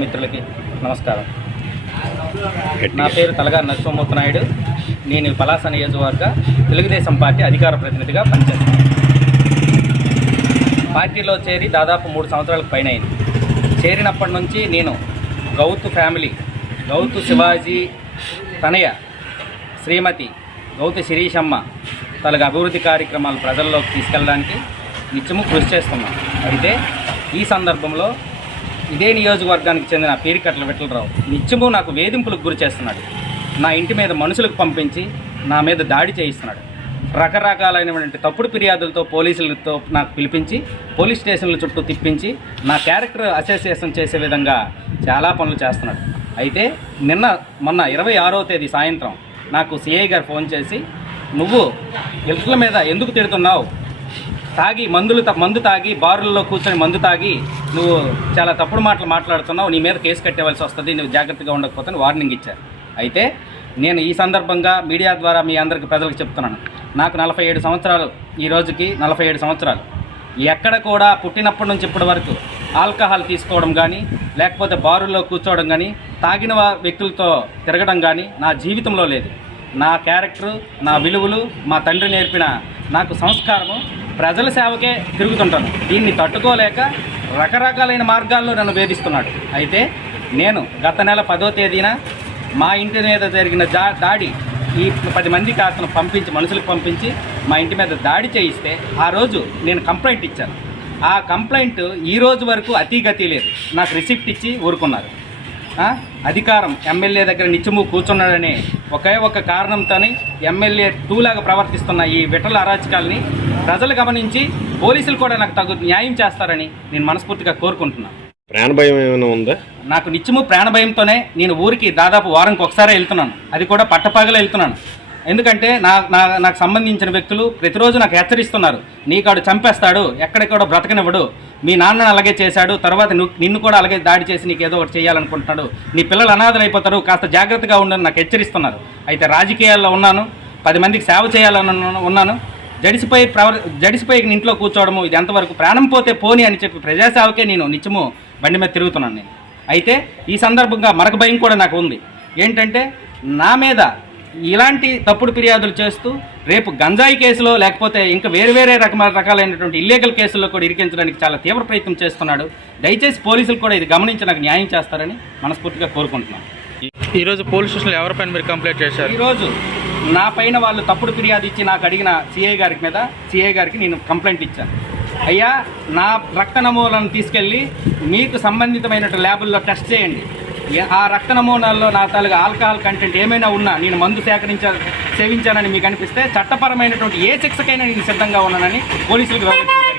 మిత్రులకి నమస్కారం. నా పేరు తలగారి నరసింహమూర్తి నాయుడు. నేను పలాస నియోజకవర్గ తెలుగుదేశం పార్టీ అధికార ప్రతినిధిగా పనిచేస్తున్నాను. పార్టీలో చేరి దాదాపు 3 సంవత్సరాలకు పైన అయింది. చేరినప్పటి నుంచి నేను గౌతు ఫ్యామిలీ, గౌతు శివాజీ తనయ శ్రీమతి గౌతు శిరీషమ్మ తలగ అభివృద్ధి కార్యక్రమాలు ప్రజల్లోకి తీసుకెళ్ళడానికి నిత్యము కృషి చేస్తున్నాను. అయితే ఈ సందర్భంలో ఇదే నియోజకవర్గానికి చెందిన పేరికట్ల విఠలరావు నిత్యము నాకు వేధింపులకు గురి చేస్తున్నాడు. నా ఇంటి మీద మనుషులకు పంపించి నా మీద దాడి చేయిస్తున్నాడు. రకరకాలైనటువంటి తప్పుడు ఫిర్యాదులతో పోలీసులతో నాకు పిలిపించి పోలీస్ స్టేషన్ల చుట్టూ తిప్పించి నా క్యారెక్టర్ అసోసియేషన్ చేసే విధంగా చాలా పనులు చేస్తున్నాడు. అయితే మొన్న 26వ తేదీ సాయంత్రం నాకు సిఐ గారు ఫోన్ చేసి, నువ్వు ఇళ్ల మీద ఎందుకు తిడుతున్నావు, తాగి మందు తాగి బారుల్లో కూర్చొని మందు తాగి నువ్వు చాలా తప్పుడు మాటలు మాట్లాడుతున్నావు, నీ మీద కేసు కట్టేవలసి వస్తుంది, నువ్వు జాగ్రత్తగా ఉండకపోతే వార్నింగ్ ఇచ్చారు. అయితే నేను ఈ సందర్భంగా మీడియా ద్వారా మీ అందరికీ ప్రజలకు చెప్తున్నాను, నాకు 47 సంవత్సరాలు, ఈ రోజుకి 47 సంవత్సరాలు. ఎక్కడ కూడా పుట్టినప్పటి నుంచి ఇప్పటి వరకు ఆల్కహాల్ తీసుకోవడం కానీ, లేకపోతే బారుల్లో కూర్చోవడం కానీ, తాగిన వ్యక్తులతో తిరగడం కానీ నా జీవితంలో లేదు. నా క్యారెక్టరు, నా విలువలు, మా తండ్రి నేర్పిన నాకు సంస్కారము ప్రజల సేవకే తిరుగుతుంటాను. దీన్ని తట్టుకోలేక రకరకాలైన మార్గాల్లో నన్ను వేధిస్తున్నాడు. అయితే నేను గత నెల 10వ తేదీన మా ఇంటి మీద జరిగిన దాడి, ఈ 10 మంది కాస్త మనుషులకు పంపించి మా ఇంటి మీద దాడి చేయిస్తే ఆ రోజు నేను కంప్లైంట్ ఇచ్చాను. ఆ కంప్లైంట్ ఈ రోజు వరకు అతీగతి లేదు. నాకు రిసిప్ట్ ఇచ్చి ఊరుకున్నారు. అధికారం ఎమ్మెల్యే దగ్గర నిత్యము కూర్చున్నాడనే ఒకే ఒక కారణంతోనే ఎమ్మెల్యే 2 లాగా ప్రవర్తిస్తున్న ఈ విఠల అరాచకాల్ని ప్రజలు గమనించి పోలీసులు కూడా నాకు తగు న్యాయం చేస్తారని నేను మనస్ఫూర్తిగా కోరుకుంటున్నాను. ప్రాణభయం ఏమైనా ఉందా? నాకు నిత్యము ప్రాణభయంతోనే నేను ఊరికి దాదాపు వారానికి ఒకసారి వెళ్తున్నాను. అది కూడా పట్టపగలే వెళ్తున్నాను. ఎందుకంటే నాకు సంబంధించిన వ్యక్తులు ప్రతిరోజు నాకు హెచ్చరిస్తున్నారు, నీకాడు చంపేస్తాడు, ఎక్కడెక్కడో బ్రతకనివ్వడు, మీ నాన్నని అలాగే చేశాడు, తర్వాత నిన్ను కూడా అలాగే దాడి చేసి నీకు ఏదో ఒకటి చేయాలనుకుంటున్నాడు, నీ పిల్లలు అనాథలు అయిపోతారు, కాస్త జాగ్రత్తగా ఉండని నాకు హెచ్చరిస్తున్నారు. అయితే రాజకీయాల్లో ఉన్నాను, 10 మందికి సేవ చేయాలని ఉన్నాను. జడిసిపోయి ఇంట్లో కూర్చోవడము ఇది ఎంతవరకు, ప్రాణం పోతే పోని అని చెప్పి ప్రజాసేవకే నేను నిత్యము బండి మీద తిరుగుతున్నాను నేను. అయితే ఈ సందర్భంగా మరొక భయం కూడా నాకు ఉంది. ఏంటంటే నా మీద ఇలాంటి తప్పుడు ఫిర్యాదులు చేస్తూ రేపు గంజాయి కేసులో లేకపోతే ఇంకా వేరే రకాలైనటువంటి ఇల్లీగల్ కేసుల్లో కూడా ఇరికించడానికి చాలా తీవ్ర ప్రయత్నం చేస్తున్నాడు. దయచేసి పోలీసులు కూడా ఇది గమనించి నాకు న్యాయం చేస్తారని మనస్ఫూర్తిగా కోరుకుంటున్నాను. ఈరోజు పోలీస్ స్టేషన్లో ఎవరిపైన మీరు కంప్లైంట్ చేశారు? ఈరోజు నా పైన వాళ్ళు తప్పుడు ఫిర్యాదు ఇచ్చి నాకు అడిగిన సిఐ గారికి నేను కంప్లైంట్ ఇచ్చాను. అయ్యా, నా రక్త నమూనాలను తీసుకెళ్ళి మీకు సంబంధితమైన ల్యాబుల్లో టెస్ట్ చేయండి. ఆ రక్త నమూనాల్లో నా తాలూగా ఆల్కహాల్ కంటెంట్ ఏమైనా ఉన్నా, నేను మందు సేవించానని మీకు అనిపిస్తే చట్టపరమైనటువంటి ఏ శిక్షకైనా నేను సిద్ధంగా ఉన్నానని పోలీసులకు వివరించాను.